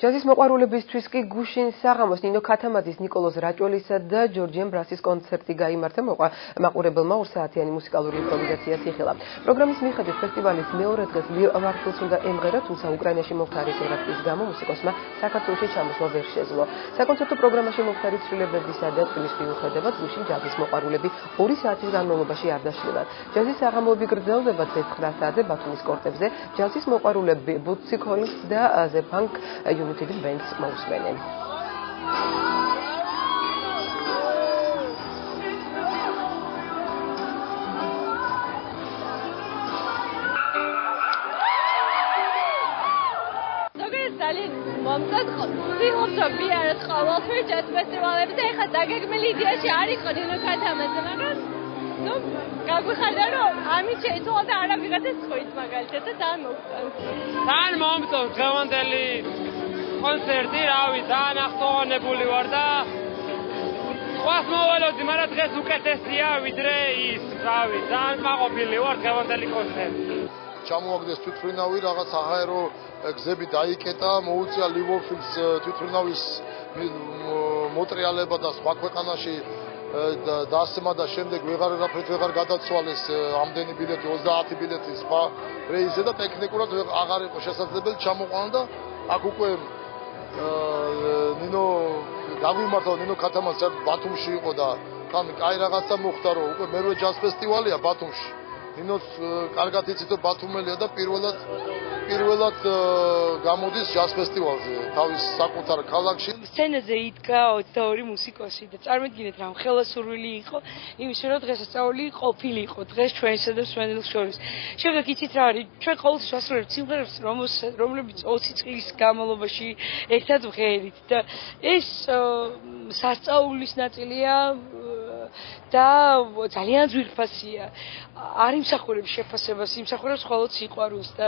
ჯაზის მოყვარულებისთვის კი გუშინ საღამოს ნინო ქათამაძის, ნიკოლოზ რაჭველისა და ჯორჯ ემბრასის კონცერტი გაიმართა მაყურებელმა 2 საათიანი მუსიკალური იმპროვიზაციას იხილა. პროგრამის მიხედვით ფესტივალის მეორე დღეს ლევ ვარშულს უნდა ემღერა, თუმცა უკრაინაში მომხდარი ტერაქტის გამო მუსიკოსმა საქართველოში ჩამოსვლა ვერ შეძლო. საკონცერტო პროგრამაში მომხდარი ცვლილებებისა და წვიმის მიუხედავად გუშინ ჯაზის მოყვარულები 2 საათის განმავლობაში არ დაშლილან. ჯაზის საღამოები გრძელდება 9 საათზე ბათუმის კორტებზე. ჯაზის მოყვარულები ბუცი კოლინზ და The Punk United Bands მოусმენენ. ძალიან მომწონს ვიღობ ბიარეთ ყოველთვის ჯაზ ფესტივალებზე, ეხლა დაგეგმილი იდეაში არ იყო ნინო ქათამაძე, მაგრამ ნუ გაგვიხარდა რომ ამით შეიცვალა და არა ვიღაცას ხვით მაგალითად და ძალიან მომწონს. ძალიან მომწონს დღევანდელი კონცერტი, რავი, ძალიან ახსოვანებული ვარ და ყვას მოვალოდი, მაგრამ დღეს უკეთესია ვიდრე ის, რავი, ძალიან მაყოფილი ვარ დღევანდელი კონცერტი. ჩამოაგდეს თვითმფრინავი, რაღაც აერო გზები დაიკეტა, მოუწია ლივორფილს თვითმფრინავის მოტრიალება და სხვა ქვეყანაში დასმა და შემდეგ ვეღარ გადაცვალეს ამდენი ბილეთი, 30 ბილეთი სხვა რეისზე და ტექნიკურად აღარ იყო შესაძლებელი ჩამოყვანა და აქ უკვე ნინო გაგვიმართა ნინო ქათამაძე ბათუმში იყო და თან კაი რაღაცა მოხდა რომ უკვე მერვე ჯაზ ფესტივალია ბათუმში. ნინოს კარგად იცით რომ ბათუმელია და პირველად გამოდის ჯაზ ფესტივალზე თავის საკუთარ ქალაქში. სცენაზე იდგა 22 მუსიკოსი და წარმოიდგინეთ რა ხელოსურვილი იყო იმის რომ დღესასწაული ყოფილი იყო დღეს ჩვენსა და მსმენელს შორის. შემდეგ იცით რა არის ჩვენ ყოველთვის ვასრულებთ სიმღერებს რომლებიც 20 წლის განმავლობაში ერთად ვღერით და ეს სასწაულის ნაწილია და ძალიან ძვირფასია. არ იმსახურებს შეფასებას, იმსახურებს მხოლოდ სიყვარულს და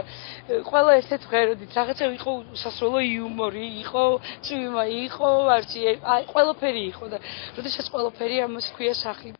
ყველა ერთად ვღეროდით. რაღაცა იყო უსასრულო იუმორი, იყო წვიმა, იყო არცი, ყველაფერი იყო და როდესაც ყველაფერი ამას ქვია სახლი.